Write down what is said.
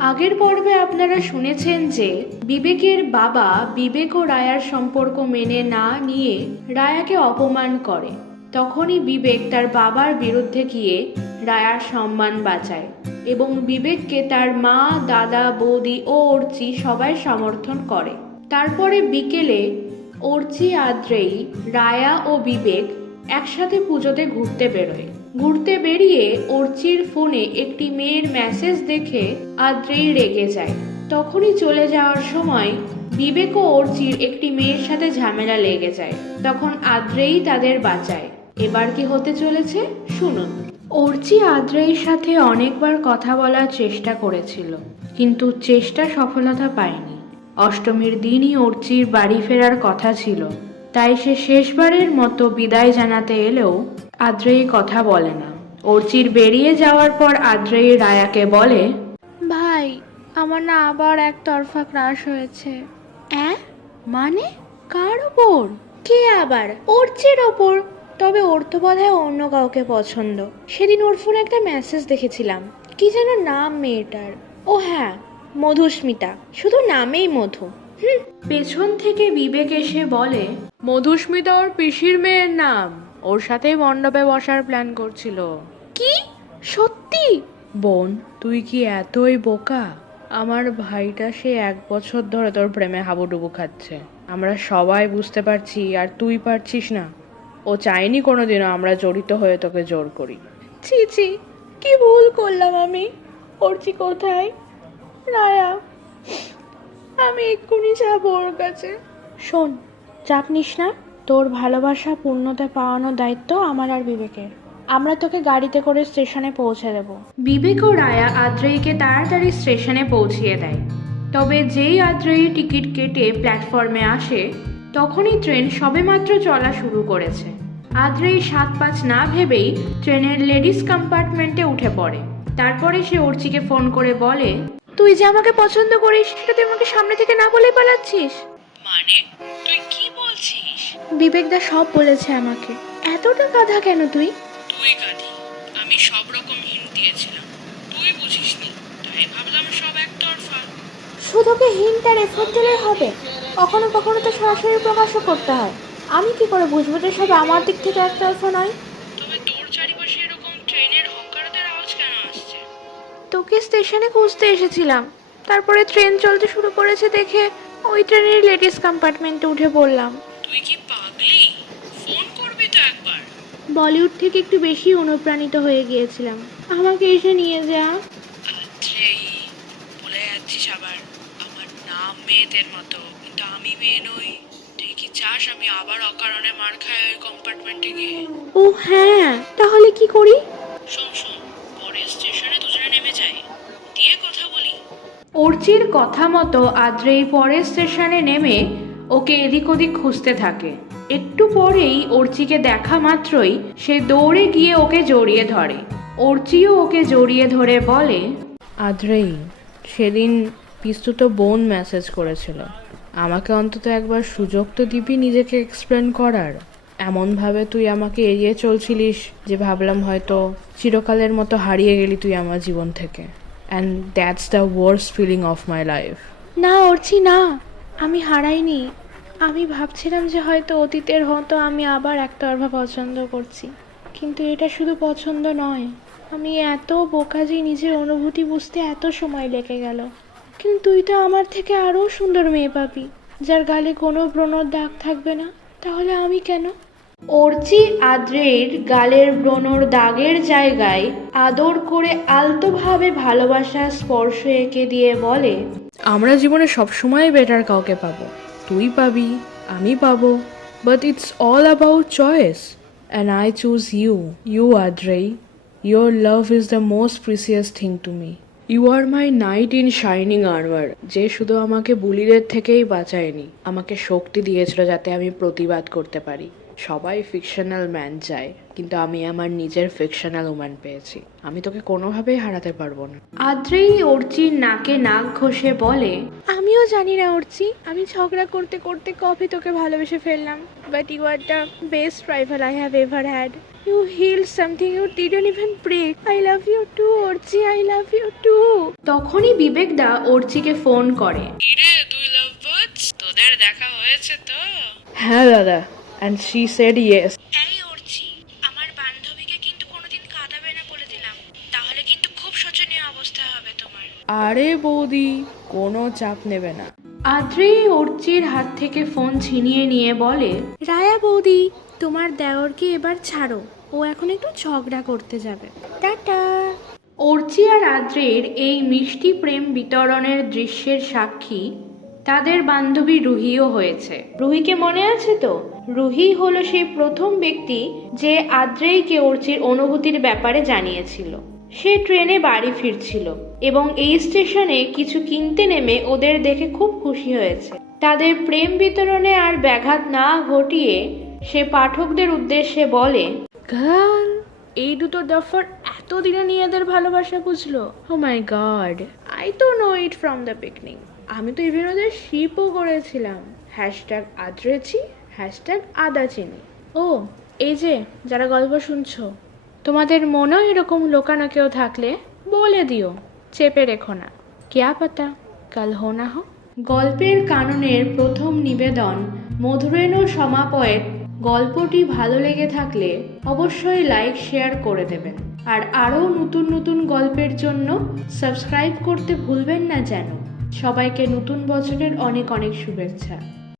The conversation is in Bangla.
আগের পর্বে আপনারা শুনেছেন যে বিবেকের বাবা বিবেক ও রায়ার সম্পর্ক মেনে না নিয়ে রায়াকে অপমান করে। তখনই বিবেক তার বাবার বিরুদ্ধে গিয়ে রায়ার সম্মান বাঁচায় এবং বিবেককে তার মা, দাদা, বৌদি ও অর্চি সবাই সমর্থন করে। তারপরে বিকেলে অর্চি আদ্রেই রায়া ও বিবেক একসাথে পুজোতে ঘুরতে বেরোয়। ঘুরতে বেরিয়ে অর্চির ফোনে একটি মেয়ের মেসেজ দেখে আদ্রেই রেগে যায়। তখনই চলে যাওয়ার সময় বিবেক ও অর্চির একটি মেয়ের সাথে ঝামেলা লেগে যায়। তখন আদ্রেই তাদের বাঁচায়। এবার কি হতে চলেছে? শুনুন। অর্চি আদ্রেইর সাথে অনেকবার কথা বলার চেষ্টা করেছিল, কিন্তু চেষ্টা সফলতা পায়নি। অষ্টমীর দিনই অর্চির বাড়ি ফেরার কথা ছিল। তাই সে শেষবারের মতো বিদায় জানাতে এলেও আদ্রেই কথা বলে না। অর্চির বেরিয়ে যাওয়ার পর আদ্রেই রায়াকে বলে, ভাই, আমার না আবার একতরফা ক্রাশ হয়েছে। মানে? কার ওপর? কে আবার? অর্চির ওপর? তবে ওর তো বোধহয় অন্য কাউকে পছন্দ। সেদিন ওর ফোনে একটা মেসেজ দেখেছিলাম। কি যেন নাম মেয়েটার। ও হ্যাঁ মধুস্মিতা। শুধু নামেই মধু। পেছন থেকে বিবেক এসে বলে মধুস্মিতা ওর পিসির মেয়ের নাম। ওর সাথেই মণ্ডপে বসার প্ল্যান করছিল। কি? সত্যি? বোন তুই কি এতই বোকা? আমার ভাইটা সে এক বছর ধরে তোর প্রেমে হাবুডুবু খাচ্ছে। আমরা সবাই বুঝতে পারছি আর তুই পারছিস না। ও চায়নি কোনোদিনও আমরা জড়িত হয়ে তোকে জোর করি। ছি ছি কি ভুল করলাম আমি? অর্চি কোথায়? রায়া। আমি এক্ষুনি যাব ওর কাছে। শোন চাপ নিস না। তোর ভালোবাসা পূর্ণতা পাওয়ানোর দায়িত্ব আমার আর বিবেকের। আমরা তোকে গাড়িতে করে স্টেশনে পৌঁছে দেব। বিবেক ও রায়া আদ্রেইকে তাড়াতাড়ি স্টেশনে পৌঁছিয়ে দেয়। তবে যেই আদ্রেই টিকিট কেটে প্ল্যাটফর্মে আসে তখনই ট্রেন সবেমাত্র চলা শুরু করেছে। আদ্রেই সাত পাঁচ না ভেবেই ট্রেনের লেডিস কম্পার্টমেন্টে উঠে পড়ে। তারপরে সে অর্চিকে ফোন করে বলে তুই যে আমাকে পছন্দ করিস সেটা তুই আমাকে সামনে থেকে না বলেই পালাচ্ছিস। মানে? তুই কি বলছিস? বিবেকদা সব বলেছে আমাকে। এতটা গাধা কেন তুই? তুই গাধি। আমি সব রকম হিন্ট দিয়েছিলাম। তুই বুঝিসনি। তাই ভাবলাম সব একতরফা শুধু কি হিন্ট আর এফোর্ট দিলেই হবে? কখনো কখনো তো সরাসরি প্রকাশও করতে হয়। আমি কি করে বুঝব যে সব আমার দিক থেকে একতরফা নয়? তোকে স্টেশনে খুঁজতে এসেছিলাম। তারপরে ট্রেন চলতে শুরু করেছে দেখে ওই ট্রেনের লেডিস কম্পার্টমেন্টে উঠে পড়লাম। তুই কি পাগলি? ফোন করবি তো একবার। বলিউড থেকে একটু বেশি অনুপ্রাণিত হয়ে গিয়েছিলাম। আমাকে এসে নিয়ে যা। আত্রেই বলে যাচ্ছিস আবার। আমার নাম মেয়েদের মতো কিন্তু আমি মেয়ে নই। তুই কি চাস আমি আবার অকারণে মার খাই ওই কম্পার্টমেন্টে গিয়ে? ও হ্যাঁ তাহলে কি করি? শোন শোন পরে স্টেশনে দিয়ে কথা বলি। অর্চির কথা মতো আদ্রেই পরের স্টেশনে নেমে ওকে এদিক ওদিক খুঁজতে থাকে। একটু পরেই অর্চিকে দেখা মাত্রই সে দৌড়ে গিয়ে ওকে জড়িয়ে ধরে। অর্চিও ওকে জড়িয়ে ধরে বলে আদ্রেই সেদিন পিস্তু তো বোন মেসেজ করেছিল। আমাকে অন্তত একবার সুযোগ তো দিবি নিজেকে এক্সপ্লেন করার। এমনভাবে তুই আমাকে এড়িয়ে চলছিলিস যে ভাবলাম হয়তো চিরকালের মতো হারিয়ে গেলি তুই আমার জীবন থেকে। And that's the worst feeling of my life না, অর্চি, না। আমি হারাইনি। আমি ভাবছিলাম যে হয়তো অতীতের হয়তো আমি আবার একতরফা পছন্দ করছি। কিন্তু এটা শুধু পছন্দ নয়। আমি এত বোকা যে নিজের অনুভূতি বুঝতে এত সময় লেগে গেল। কিন্তু তুই তো আমার থেকে আরও সুন্দর মেয়ে পাবি। যার গালে কোনো ব্রণর দাগ থাকবে না। তাহলে আমি কেন? অর্চি আদ্রের গালের ব্রণর দাগের জায়গায় আদর করে আলতোভাবে ভালোবাসার স্পর্শ এঁকে দিয়ে বলে, আমরা জীবনে সবসময় বেটার কাউকে পাবো। তুই পাবি, আমি পাবো but it's all about choice and I choose you you আদ্রেই। Your love is the most precious thing to me you are my knight in shining armour যে শুধু আমাকে বুলিদের থেকেই বাঁচায়নি, আমাকে শক্তি দিয়েছিল যাতে আমি প্রতিবাদ করতে পারি। সবাই ফিকশনাল ম্যান চায় কিন্তু আমি আমার নিজের ফিকশনাল উম্যান পেয়েছি। আমি তোকে কোনোভাবেই হারাতে পারব না। আদ্রেই অর্চির নাকে নাক ঘষে বলে আমিও জানি না অর্চি আমি ঝগড়া করতে করতে কবে তোকে ভালোবেসে ফেললাম? But you are the best rival I have ever had You healed something you didn't even break. I love you too, Orchi. I love you too. তখনই বিবেকদা অর্চিকে ফোন করে। কিরে লাভ তোদের দেখা হয়েছে তো? হ্যাঁ দাদা। অ্যান্ড শি সেড ইয়েস এই অর্চি আমার বান্ধবীকে কিন্তু কোনোদিন কাঁদাবে না বলে দিলাম। তাহলে কিন্তু খুব শোচনীয় অবস্থা হবে তোমার। আরে বৌদি কোনো চাপ নেবে না। আদ্রে অর্চির হাত থেকে ফোন ছিনিয়ে নিয়ে বলে রায়া বৌদি তোমার দেওরকে এবার ছাড়ো। ও এখন একটু ঝগড়া করতে যাবে। টাটা। অর্চি আর আদ্রের এই মিষ্টি প্রেম বিতরণের দৃশ্যের সাক্ষী তাদের বান্ধবী রুহিও হয়েছে। রুহিকে মনে আছে তো? রুহি হলো সেই প্রথম ব্যক্তি যে আদ্রেইকে অর্চির অনুভূতির ব্যাপারে জানিয়েছিল। সে ট্রেনে বাড়ি ফিরছিল এবং এই স্টেশনে কিছু কিনতে নেমে ওদের দেখে খুব খুশি হয়েছে। তাদের প্রেম বিতরণে আর ব্যাঘাত না ঘটিয়ে সে পাঠকদের উদ্দেশ্যে বলে এই দুটো দফার এত দিনে নিয়ে এদের ভালোবাসা বুঝলো? ও মাই গড আই তো know it from the picnic আমি তো ইভেন ওদের শিপও করেছিলাম। হ্যাশট্যাগ আদ্রেচি হ্যাশট্যাগ আদা চিনি ও এই যে যারা গল্প শুনছো তোমাদের মনেও এরকম লোকানো কেউ থাকলে বলে দিও চেপে রেখো না। কেয়া পাতা কাল হো না হো গল্পের কাননের প্রথম নিবেদন মধুরেণু সমাপয়েত গল্পটি ভালো লেগে থাকলে অবশ্যই লাইক শেয়ার করে দেবেন। আর আরও নতুন নতুন গল্পের জন্য সাবস্ক্রাইব করতে ভুলবেন না যেন। সবাইকে নতুন বছরের অনেক অনেক শুভেচ্ছা।